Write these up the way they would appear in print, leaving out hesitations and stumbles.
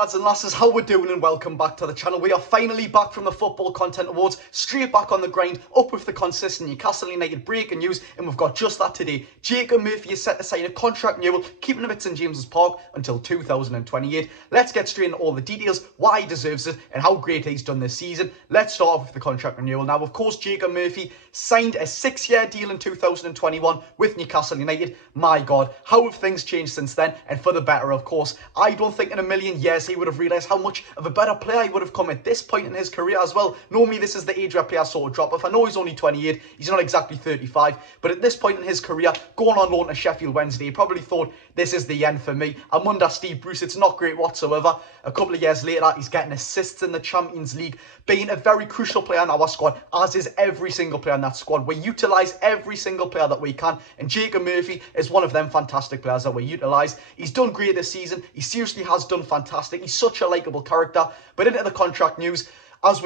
lads and lasses, how we're doing and welcome back to the channel. We are finally back from the Football Content Awards, straight back on the grind, up with the consistent Newcastle United breaking news, and we've got just that today. Jacob Murphy is set to sign a contract renewal, keeping him at St James's Park until 2028. Let's get straight into all the details, why he deserves it, and how great he's done this season. Let's start off with the contract renewal. Now, of course, Jacob Murphy signed a 6-year deal in 2021 with Newcastle United. My God, how have things changed since then, and for the better, of course. I don't think in a million years he would have realised how much of a better player he would have come at this point in his career as well. Normally this is the age where players sort of drop off. I know he's only 28, he's not exactly 35, but at this point in his career, going on loan to Sheffield Wednesday, he probably thought, this is the end for me. I'm under Steve Bruce, it's not great whatsoever. A couple of years later, he's getting assists in the Champions League, being a very crucial player in our squad, as is every single player in that squad. We utilise every single player that we can, and Jacob Murphy is one of them fantastic players that we utilise. He's done great this season, he seriously has done fantastic. He's such a likeable character. But into the contract news, as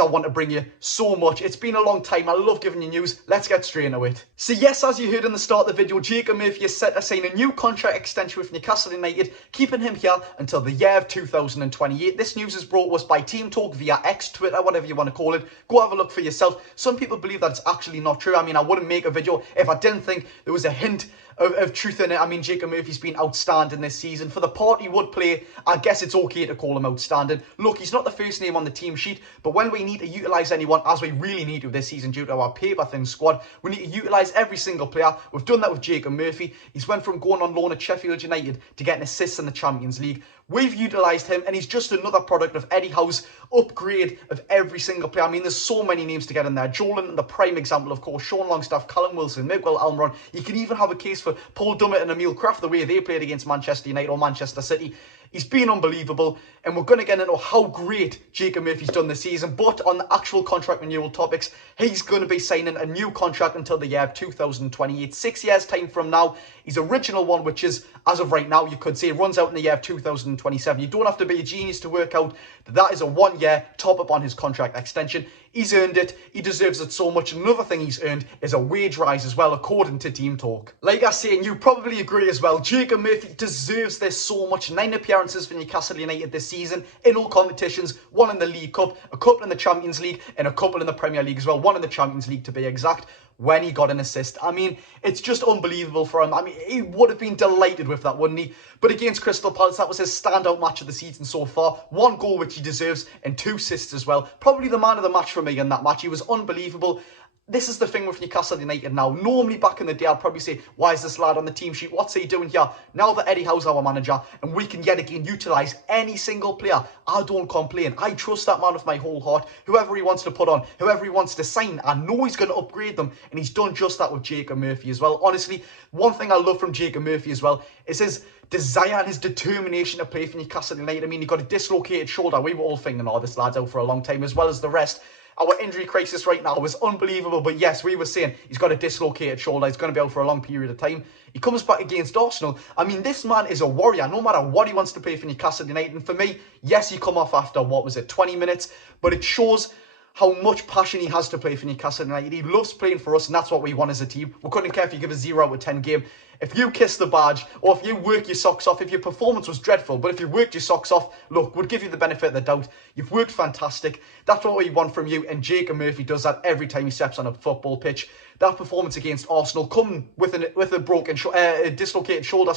I want to bring you so much. It's been a long time. I love giving you news. Let's get straight into it. So yes, as you heard in the start of the video, Jacob Murphy is set to sign a new contract extension with Newcastle United, keeping him here until the year of 2028. This news is brought to us by TEAMtalk via X, Twitter, whatever you want to call it. Go have a look for yourself. Some people believe that it's actually not true. I mean, I wouldn't make a video if I didn't think there was a hint of truth in it. I mean, Jacob Murphy's been outstanding this season. For the part he would play, I guess it's okay to call him outstanding. Look, he's not the first name on the team sheet, but when we need to utilise anyone, as we really need to this season due to our paper-thin squad, we need to utilise every single player. We've done that with Jacob Murphy. He's went from going on loan at Sheffield United to getting assists in the Champions League. We've utilised him, and he's just another product of Eddie Howe's upgrade of every single player. I mean, there's so many names to get in there. Jolan, the prime example, of course. Sean Longstaff, Callum Wilson, Miguel Almiron. You can even have a case for Paul Dummett and Emil Kraft, the way they played against Manchester United or Manchester City. He's been unbelievable, and we're going to get into how great Jacob Murphy's done this season. But on the actual contract renewal topics, he's going to be signing a new contract until the year of 2028. 6 years' time from now. His original one, which is, as of right now, you could say, runs out in the year of 2027. You don't have to be a genius to work out that that is a one-year top-up on his contract extension. He's earned it. He deserves it so much. Another thing he's earned is a wage rise as well, according to TEAMtalk. Like I say, and you probably agree as well, Jacob Murphy deserves this so much. 9 appearances for Newcastle United this season in all competitions. 1 in the League Cup, a couple in the Champions League, and a couple in the Premier League as well. 1 in the Champions League to be exact, when he got an assist. I mean, it's just unbelievable for him. I mean, he would have been delighted with that, wouldn't he? But against Crystal Palace, that was his standout match of the season so far. 1 goal, which he deserves, and 2 assists as well. Probably the man of the match for me in that match. He was unbelievable. This is the thing with Newcastle United now. Normally back in the day, I'd probably say, why is this lad on the team sheet? What's he doing here? Now that Eddie Howe's our manager, and we can yet again utilise any single player, I don't complain. I trust that man with my whole heart. Whoever he wants to put on, whoever he wants to sign, I know he's going to upgrade them, and he's done just that with Jacob Murphy as well. Honestly, one thing I love from Jacob Murphy as well is his desire and his determination to play for Newcastle United. I mean, he got a dislocated shoulder. We were all thinking, oh, this lad's out for a long time, as well as the rest. Our injury crisis right now is unbelievable, but yes, we were saying he's got a dislocated shoulder. He's going to be out for a long period of time. He comes back against Arsenal. I mean, this man is a warrior, no matter what he wants to play for Newcastle United. And for me, yes, he come off after, 20 minutes, but it shows how much passion he has to play for Newcastle United. He loves playing for us, and that's what we want as a team. We couldn't care if you give a 0 out of 10 game. If you kiss the badge, or if you work your socks off, if your performance was dreadful, but if you worked your socks off, look, we'd give you the benefit of the doubt. You've worked fantastic. That's what we want from you, and Jacob Murphy does that every time he steps on a football pitch. That performance against Arsenal, coming with a dislocated shoulder,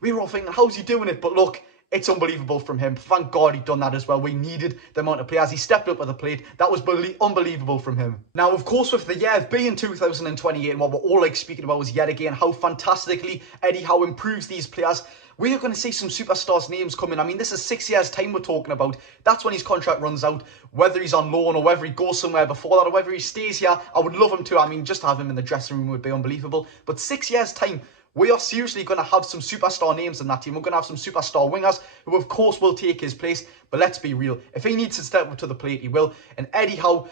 we were all thinking, how's he doing it? But look, it's unbelievable from him. Thank God he'd done that as well. We needed the amount of players. He stepped up with the plate. That was unbelievable from him. Now, of course, with the year being 2028, and what we're all speaking about is yet again how fantastically Eddie Howe improves these players. We are going to see some superstars' names coming. I mean, this is 6 years' time we're talking about. That's when his contract runs out. Whether he's on loan or whether he goes somewhere before that or whether he stays here, I would love him to. I mean, just to have him in the dressing room would be unbelievable. But 6 years' time, we are seriously going to have some superstar names in that team. We're going to have some superstar wingers who, of course, will take his place. But let's be real. If he needs to step up to the plate, he will. And Eddie Howe,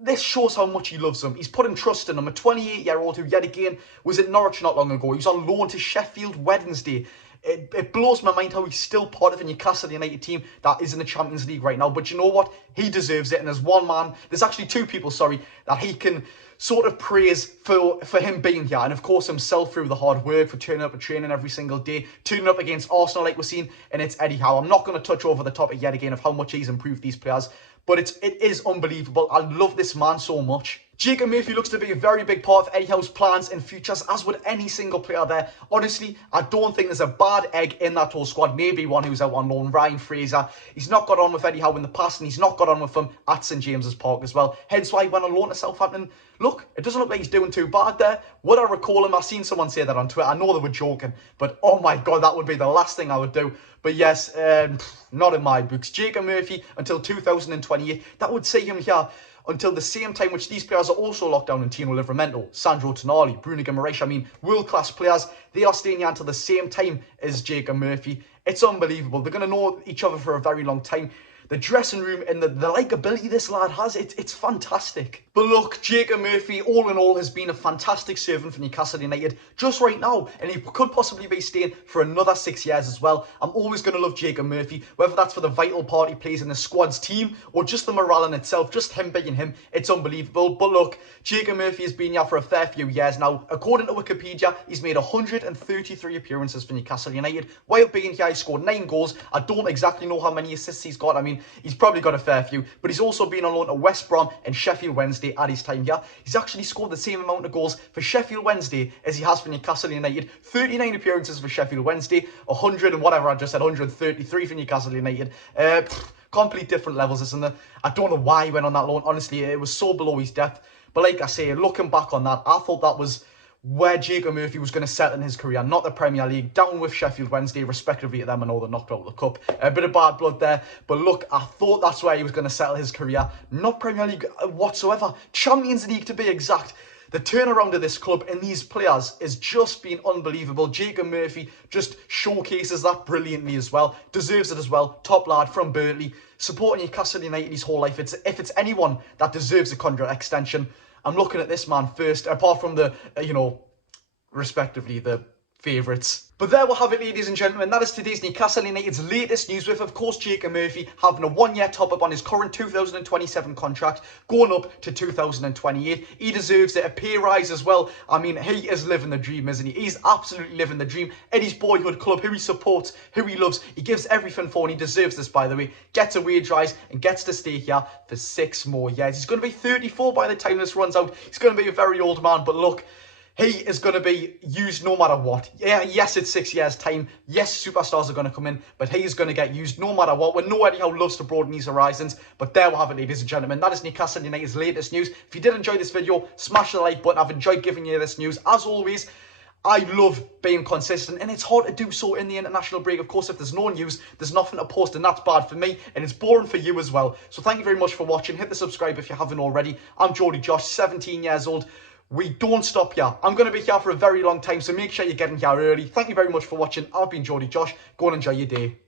this shows how much he loves him. He's putting trust in him. A 28-year-old who, yet again, was at Norwich not long ago. He was on loan to Sheffield Wednesday. It blows my mind how he's still part of a Newcastle United team that is in the Champions League right now. But you know what? He deserves it. And there's one man, there's actually 2 people, that he can sort of praise for him being here, and of course himself through the hard work, for turning up at training every single day, turning up against Arsenal like we're seeing, and it's Eddie Howe. I'm not going to touch over the topic yet again of how much he's improved these players, but it is unbelievable. I love this man so much. Jacob Murphy looks to be a very big part of Eddie Howe's plans and futures, as would any single player there. Honestly, I don't think there's a bad egg in that whole squad. Maybe one who's out on loan, Ryan Fraser. He's not got on with Eddie Howe in the past, and he's not got on with him at St James's Park as well. Hence why he went on loan to Southampton. Look, it doesn't look like he's doing too bad there. Would I recall him? I've seen someone say that on Twitter. I know they were joking, but oh my God, that would be the last thing I would do. But yes, not in my books. Jacob Murphy until 2028. That would see him here until the same time which these players are also locked down in Tino Livramento, Sandro Tonali, Bruno Guimaraes. I mean, world-class players. They are staying here until the same time as Jacob Murphy. It's unbelievable. They're going to know each other for a very long time. The dressing room and the likability this lad has, it's fantastic. But look, Jacob Murphy, all in all, has been a fantastic servant for Newcastle United just right now. And he could possibly be staying for another 6 years as well. I'm always going to love Jacob Murphy, whether that's for the vital part he plays in the squad's team or just the morale in itself, just him being him. It's unbelievable. But look, Jacob Murphy has been here for a fair few years now. According to Wikipedia, he's made 133 appearances for Newcastle United. While being here, he scored 9 goals. I don't exactly know how many assists he's got. I mean, he's probably got a fair few, but he's also been on loan to West Brom and Sheffield Wednesday at his time here. He's actually scored the same amount of goals for Sheffield Wednesday as he has for Newcastle United. 39 appearances for Sheffield Wednesday, 100 and whatever I just said, 133 for Newcastle United. Complete different levels, isn't there? I don't know why he went on that loan. Honestly, it was so below his depth. But like I say, looking back on that, I thought that was where Jacob Murphy was going to settle in his career, not the Premier League, down with Sheffield Wednesday, respectively to them. I know they knocked out of the cup. A bit of bad blood there. But look, I thought that's where he was going to settle his career. Not Premier League whatsoever. Champions League to be exact. The turnaround of this club and these players has just been unbelievable. Jacob Murphy just showcases that brilliantly as well. Deserves it as well. Top lad from Burnley. Supporting Newcastle United his whole life. If it's anyone that deserves a contract extension, I'm looking at this man first, apart from the, respectively, the favourites. But there we'll have it, ladies and gentlemen. That is today's Newcastle United's latest news with, of course, Jacob Murphy having a 1-year top-up on his current 2027 contract, going up to 2028. He deserves it. A pay rise as well. I mean, he is living the dream, isn't he? He's absolutely living the dream. Eddie's boyhood club, who he supports, who he loves. He gives everything for, and he deserves this, by the way. Gets a wage rise and gets to stay here for 6 more years. He's going to be 34 by the time this runs out. He's going to be a very old man, but look, he is going to be used no matter what. Yeah, yes, it's 6 years' time. Yes, superstars are going to come in, but he is going to get used no matter what. We know Eddie Howe loves to broaden his horizons, but there we have it, ladies and gentlemen. That is Newcastle United's latest news. If you did enjoy this video, smash the like button. I've enjoyed giving you this news. As always, I love being consistent, and it's hard to do so in the international break. Of course, if there's no news, there's nothing to post, and that's bad for me, and it's boring for you as well. So thank you very much for watching. Hit the subscribe if you haven't already. I'm Geordie Josh, 17 years old. We don't stop here. I'm going to be here for a very long time, so make sure you're getting here early. Thank you very much for watching. I've been Geordie Josh. Go and enjoy your day.